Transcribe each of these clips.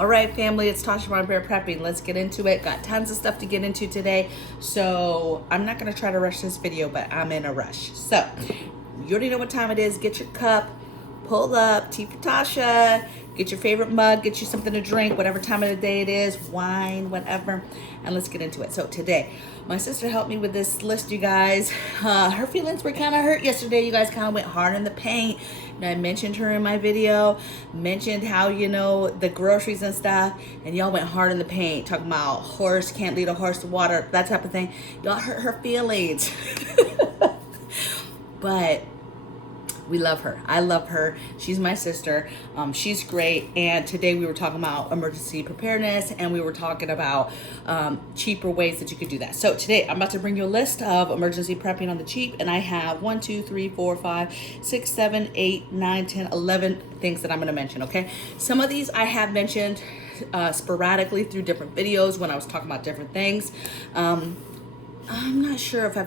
All right, family, it's Tasha MAMABEAR Prepping. Let's get into it. Got tons of stuff to get into today, so I'm not going to try to rush this video, but I'm in a rush. So you already know what time it is. Get your cup, pull up, tea for Tasha, get your favorite mug, get you something to drink, whatever time of the day it is, wine, whatever, and let's get into it. So today, my sister helped me with this list, you guys. Her feelings were kind of hurt yesterday. You guys kind of went hard in the paint. And I mentioned her in my video, mentioned how, you know, the groceries and stuff, and y'all went hard in the paint, talking about horse, can't lead a horse to water, that type of thing. Y'all hurt her feelings. But we love her. I love her. She's my sister. She's great. And today we were talking about emergency preparedness, and we were talking about cheaper ways that you could do that. So today I'm about to bring you a list of emergency prepping on the cheap, and I have 1, 2, 3, 4, 5, 6, 7, 8, 9, 10, 11 things that I'm going to mention. Okay. Some of these I have mentioned sporadically through different videos when I was talking about different things. I'm not sure if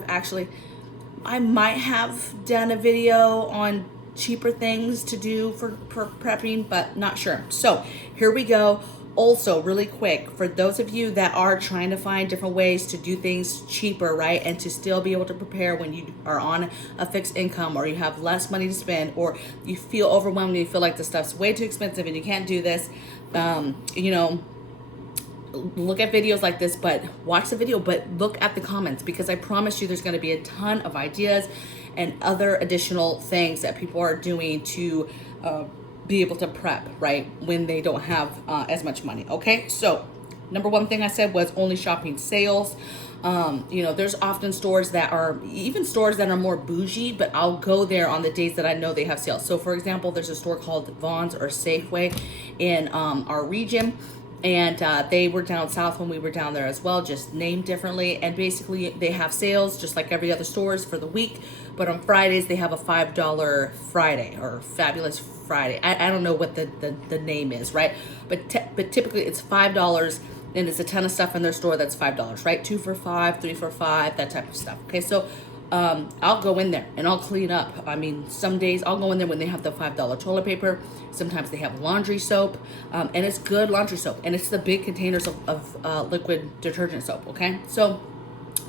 I might have done a video on cheaper things to do for prepping, but not sure. So here we go. Also, really quick, for those of you that are trying to find different ways to do things cheaper, right, and to still be able to prepare when you are on a fixed income, or you have less money to spend, or you feel overwhelmed and you feel like the stuff's way too expensive and you can't do this, you know, look at videos like this, but watch the video, but look at the comments, because I promise you there's going to be a ton of ideas and other additional things that people are doing to be able to prep, right, when they don't have as much money. Okay, so number one thing I said was only shopping sales. You know, there's often stores that are, even stores that are more bougie, but I'll go there on the days that I know they have sales. So for example, there's a store called Vaughn's or Safeway in our region. And they were down south when we were down there as well, just named differently. And basically they have sales just like every other stores for the week. But on Fridays, they have a $5 Friday or Fabulous Friday. I don't know what the name is, right? But typically it's $5, and it's a ton of stuff in their store that's $5, right? 2 for $5, 3 for $5, that type of stuff. Okay, so I'll go in there and I'll clean up. I mean, some days I'll go in there when they have the $5 toilet paper. Sometimes they have laundry soap, and it's good laundry soap, and it's the big containers of liquid detergent soap. Okay, so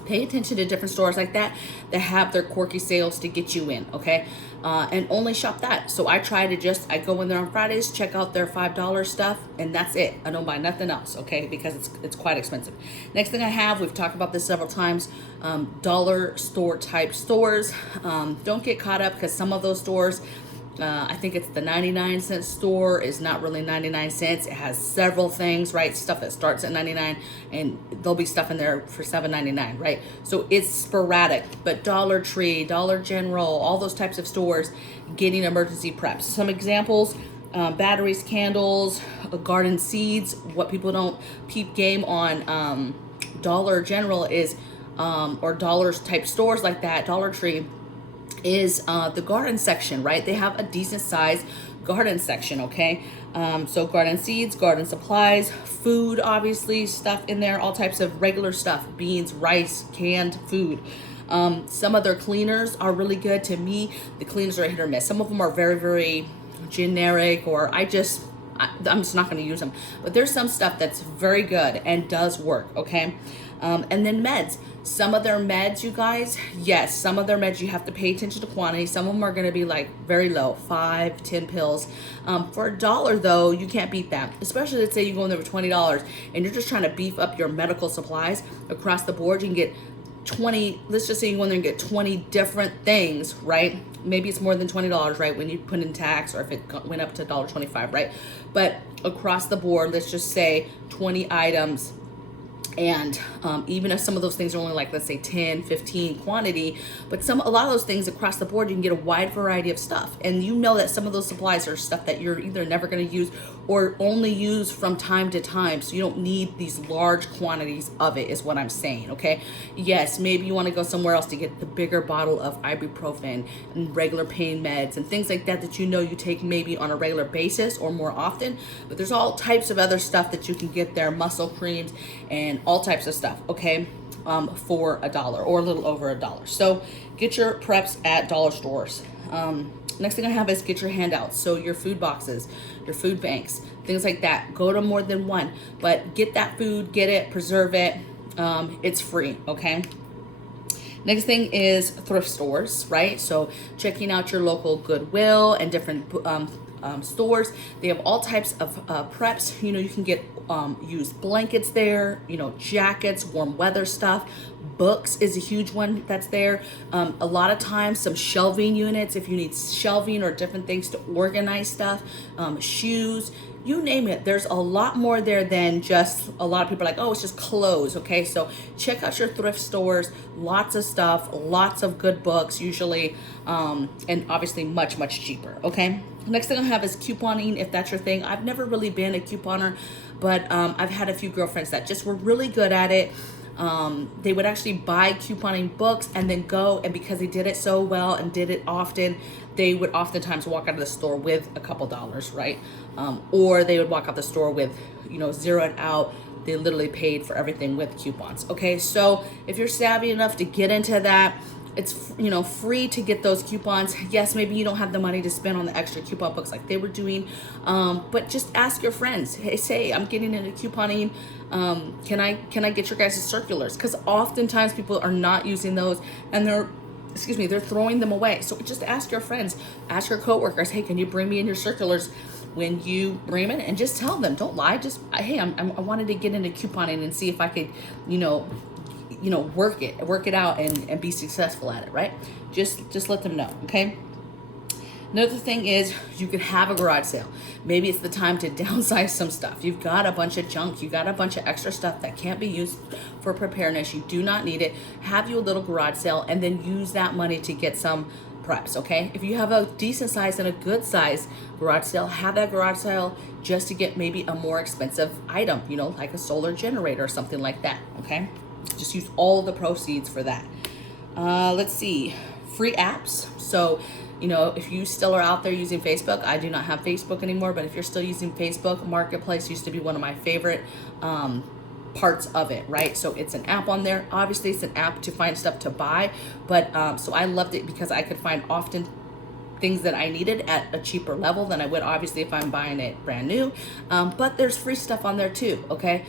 pay attention to different stores like that have their quirky sales to get you in. Okay, and only shop that. So I go in there on Fridays, check out their $5 stuff, and that's it. I don't buy nothing else, okay, because it's quite expensive. Next thing I have, we've talked about this several times, dollar store type stores. Don't get caught up, because some of those stores, I think it's the 99-cent store, is not really 99 cents. It has several things, right? Stuff that starts at 99, and there'll be stuff in there for $7.99, right? So it's sporadic. But Dollar Tree, Dollar General, all those types of stores getting emergency preps. Some examples: batteries, candles, garden seeds. What people don't peep game on Dollar General is, or dollars type stores like that, Dollar Tree, is the garden section, right? They have a decent size garden section, okay? So garden seeds, garden supplies, food, obviously, stuff in there, all types of regular stuff, beans, rice, canned food. Some of their cleaners are really good. To me, the cleaners are hit or miss. Some of them are very, very generic, or I'm just not going to use them. But there's some stuff that's very good and does work, okay? And then meds. Some of their meds, you guys, yes, some of their meds you have to pay attention to quantity. Some of them are going to be like very low, 5, 10 pills. For $1 though, you can't beat that. Especially, let's say you go in there with $20 and you're just trying to beef up your medical supplies across the board. You can get 20, let's just say you go in there and get 20 different things, right? Maybe it's more than $20, right, when you put in tax, or if it went up to $1.25, right? But across the board, let's just say 20 items. And even if some of those things are only like, let's say 10, 15 quantity, but a lot of those things across the board, you can get a wide variety of stuff. And you know that some of those supplies are stuff that you're either never going to use or only use from time to time. So you don't need these large quantities of it, is what I'm saying, okay? Yes, maybe you want to go somewhere else to get the bigger bottle of ibuprofen and regular pain meds and things like that you know you take maybe on a regular basis or more often. But there's all types of other stuff that you can get there, muscle creams and all types of stuff, okay, for $1 or a little over $1. So get your preps at dollar stores. Next thing I have is get your handouts. So your food boxes, your food banks, things like that. Go to more than one, but get that food, get it, preserve it. It's free, okay? Next thing is thrift stores, right? So checking out your local Goodwill and different stores. They have all types of preps. You know, you can get used blankets there, you know, jackets, warm weather stuff. Books is a huge one that's there. A lot of times some shelving units if you need shelving or different things to organize stuff. Shoes, you name it. There's a lot more there than just, a lot of people are like, oh, it's just clothes. Okay, so check out your thrift stores. Lots of stuff, lots of good books usually, and obviously much cheaper. Okay, next thing I have is couponing, if that's your thing. I've never really been a couponer, but I've had a few girlfriends that just were really good at it. They would actually buy couponing books and then go, and because they did it so well and did it often, they would oftentimes walk out of the store with a couple dollars, right? Or they would walk out the store with, you know, zeroed out. They literally paid for everything with coupons. Okay, so if you're savvy enough to get into that, it's, you know, free to get those coupons. Yes, maybe you don't have the money to spend on the extra coupon books like they were doing, but just ask your friends. Hey, say I'm getting into couponing. Can I get your guys' circulars? Because oftentimes people are not using those, and they're throwing them away. So just ask your friends, ask your coworkers. Hey, can you bring me in your circulars when you bring them in? And just tell them. Don't lie. Just, hey, I wanted to get into couponing and see if I could, you know, work it out and be successful at it, right? Just let them know, okay? Another thing is you could have a garage sale. Maybe it's the time to downsize some stuff. You've got a bunch of junk. You got a bunch of extra stuff that can't be used for preparedness. You do not need it. Have you a little garage sale and then use that money to get some preps, okay? If you have a decent size and a good size garage sale, have that garage sale just to get maybe a more expensive item, you know, like a solar generator or something like that, okay? Just use all of the proceeds for that. Let's see, free apps. So, you know, if you still are out there using Facebook, I do not have Facebook anymore, but if you're still using Facebook, Marketplace used to be one of my favorite parts of it, right? So it's an app on there. Obviously, it's an app to find stuff to buy, but so I loved it because I could find often things that I needed at a cheaper level than I would obviously if I'm buying it brand new. But there's free stuff on there too, okay?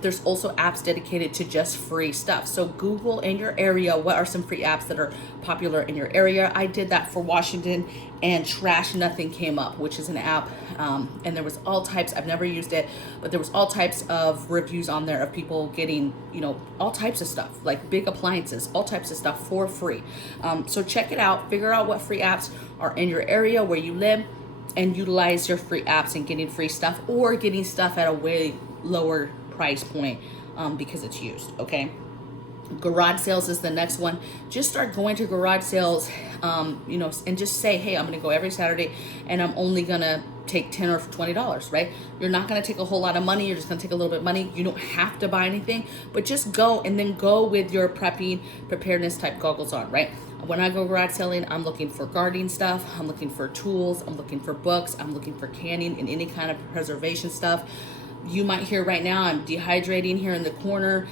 There's also apps dedicated to just free stuff. So Google in your area, what are some free apps that are popular in your area? I did that for Washington, and Trash Nothing came up, which is an app, and there was all types, I've never used it, but there was all types of reviews on there of people getting, you know, all types of stuff, like big appliances, all types of stuff for free. So check it out, figure out what free apps are in your area where you live, and utilize your free apps and getting free stuff, or getting stuff at a way lower price point because it's used, okay? Garage sales is the next one. Just start going to garage sales, you know, and just say, hey, I'm gonna go every Saturday and I'm only gonna take $10 or $20, right? You're not gonna take a whole lot of money, you're just gonna take a little bit of money. You don't have to buy anything, but just go, and then go with your preparedness type goggles on, right? When I go garage selling, I'm looking for gardening stuff, I'm looking for tools, I'm looking for books, I'm looking for canning and any kind of preservation stuff. You might hear right now I'm dehydrating here in the corner.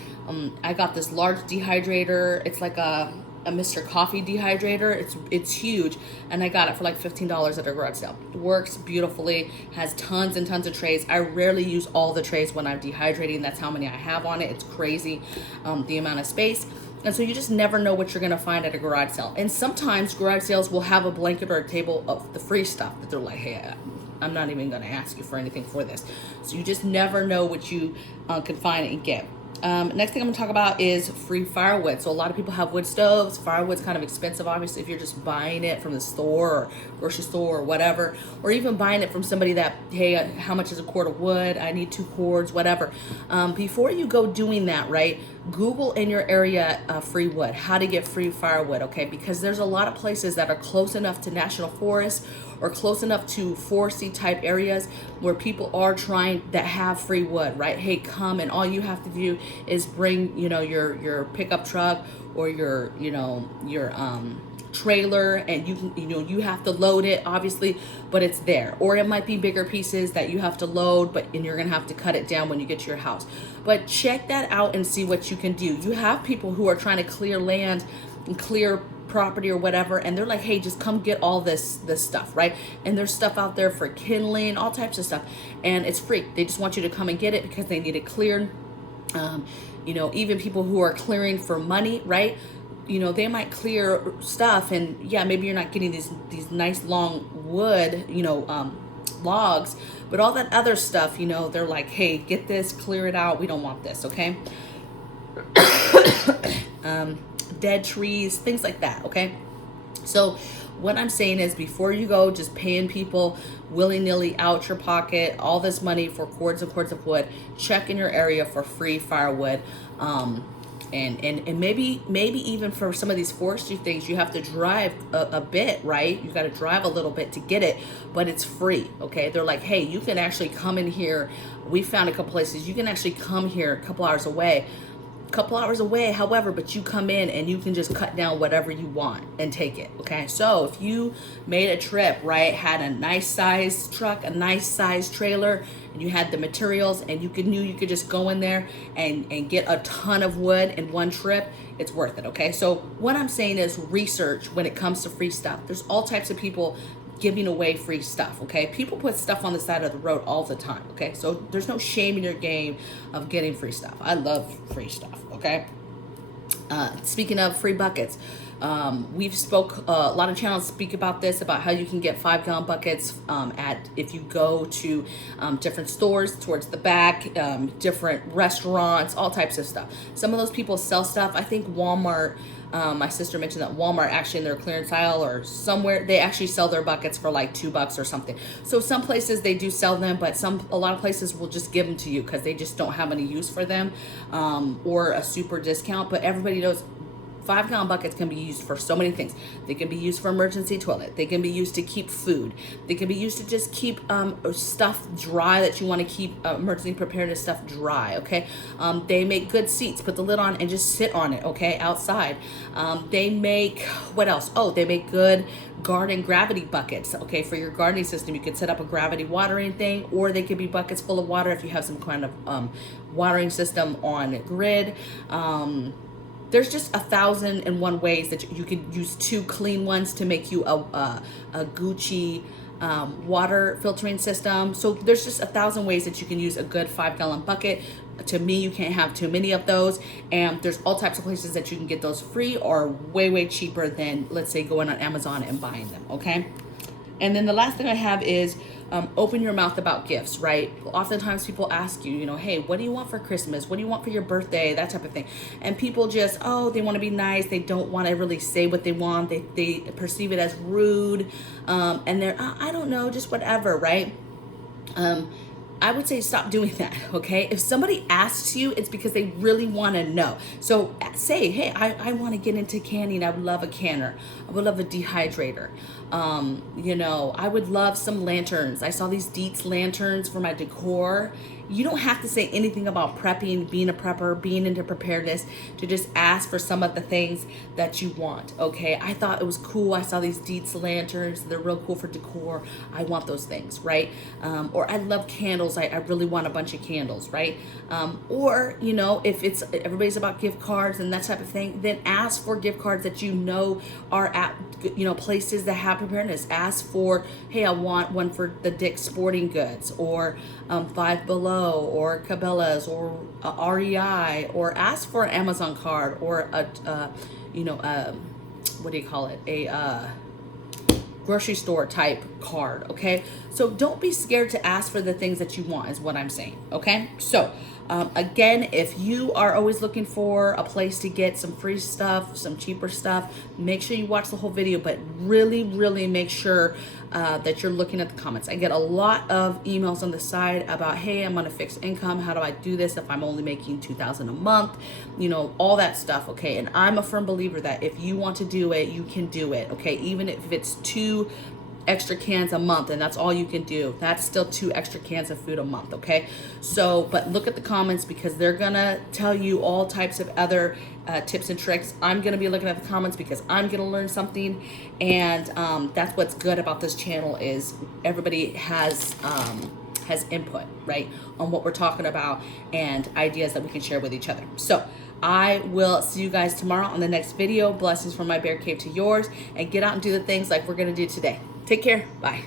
I got this large dehydrator. It's like a Mr. Coffee dehydrator. It's huge, and I got it for like $15 at a garage sale. It works beautifully, has tons and tons of trays. I rarely use all the trays when I'm dehydrating. That's how many I have on it. It's crazy, the amount of space. And so you just never know what you're gonna find at a garage sale. And sometimes garage sales will have a blanket or a table of the free stuff that they're like, hey, I'm not even gonna ask you for anything for this. So you just never know what you can find and get. Next thing I'm gonna talk about is free firewood. So a lot of people have wood stoves. Firewood's kind of expensive, obviously, if you're just buying it from the store or grocery store or whatever, or even buying it from somebody that, hey, how much is a cord of wood? I need 2 cords, whatever. Before you go doing that, right, Google in your area free wood, how to get free firewood, okay? Because there's a lot of places that are close enough to national forests or close enough to foresty type areas where people are trying, that have free wood, right? Hey, come, and all you have to do is bring, you know, your pickup truck or your trailer, and you have to load it, obviously, but it's there. Or it might be bigger pieces that you have to load, and you're gonna have to cut it down when you get to your house. But check that out and see what you can do. You have people who are trying to clear land and clear property or whatever, and they're like, hey, just come get all this stuff, right? And there's stuff out there for kindling, all types of stuff, and it's free. They just want you to come and get it because they need it cleared. You know, even people who are clearing for money, right? You know, they might clear stuff, and yeah, maybe you're not getting these nice long wood, you know, logs, but all that other stuff, you know, they're like, hey, get this, clear it out. We don't want this, okay? Dead trees, things like that, okay? So what I'm saying is, before you go just paying people willy-nilly out your pocket all this money for cords and cords of wood, check in your area for free firewood. And maybe even for some of these forestry things, you have to drive a bit, right? You got to drive a little bit to get it, but it's free, okay? They're like, hey, you can actually come in here. We found a couple places. You can actually come here a couple hours away, however, but you come in and you can just cut down whatever you want and take it, okay? So if you made a trip, right, had a nice size truck, a nice size trailer, and you had the materials, and knew you could just go in there and get a ton of wood in one trip, it's worth it, okay? So what I'm saying is, research when it comes to free stuff. There's all types of people giving away free stuff, okay? People put stuff on the side of the road all the time, okay? So there's no shame in your game of getting free stuff. I love free stuff, okay? Speaking of free buckets, we've spoke, a lot of channels speak about this, about how you can get 5-gallon buckets if you go to different stores towards the back, different restaurants, all types of stuff. Some of those people sell stuff. I think Walmart, my sister mentioned that Walmart actually in their clearance aisle or somewhere, they actually sell their buckets for like $2 or something. So some places they do sell them, but a lot of places will just give them to you because they just don't have any use for them, or a super discount. But everybody knows 5-gallon buckets can be used for so many things. They can be used for emergency toilet. They can be used to keep food. They can be used to just keep stuff dry that you want to keep, emergency preparedness stuff dry, okay? They make good seats. Put the lid on and just sit on it, okay, outside. They make, what else? Oh, they make good garden gravity buckets, okay, for your gardening system. You could set up a gravity watering thing, or they could be buckets full of water if you have some kind of watering system on grid. There's just 1,001 ways that you could use 2 clean ones to make you a Gucci water filtering system. So there's just 1,000 ways that you can use a good 5-gallon bucket. To me, you can't have too many of those. And there's all types of places that you can get those free or way cheaper than, let's say, going on Amazon and buying them, okay? And then the last thing I have is open your mouth about gifts, right? Oftentimes people ask you, you know, hey, what do you want for Christmas? What do you want for your birthday? That type of thing. And people just, oh, they want to be nice. They don't want to really say what they want. They perceive it as rude. And they're, I don't know, just whatever, right? I would say stop doing that, okay? If somebody asks you, it's because they really want to know. So say, hey, I want to get into canning. I would love a canner. I would love a dehydrator. You know, I would love some lanterns. I saw these Dietz lanterns for my decor. You don't have to say anything about prepping, being a prepper, being into preparedness, to just ask for some of the things that you want, okay? I thought it was cool. I saw these Dietz lanterns. They're real cool for decor. I want those things, right? Or I love candles. I really want a bunch of candles, right? Or, you know, if it's everybody's about gift cards and that type of thing, then ask for gift cards that you know are at, you know, places that have preparedness. Ask for, hey, I want one for the Dick's Sporting Goods, or Five Below, or Cabela's, or REI, or ask for an Amazon card, or a you know, what do you call it? A grocery store type card, okay? So don't be scared to ask for the things that you want, is what I'm saying, okay? So again, if you are always looking for a place to get some free stuff, some cheaper stuff, make sure you watch the whole video, but really make sure that you're looking at the comments. I get a lot of emails on the side about, hey, I'm on a fixed income. How do I do this if I'm only making $2,000 a month? You know, all that stuff, okay? And I'm a firm believer that if you want to do it, you can do it, okay? Even if it's 2 extra cans a month and that's all you can do, that's still 2 extra cans of food a month, okay? So, but look at the comments, because they're gonna tell you all types of other tips and tricks. I'm gonna be looking at the comments because I'm gonna learn something, and that's what's good about this channel, is everybody has input, right, on what we're talking about and ideas that we can share with each other. So I will see you guys tomorrow on the next video. Blessings from my bear cave to yours, and get out and do the things like we're going to do today. Take care. Bye.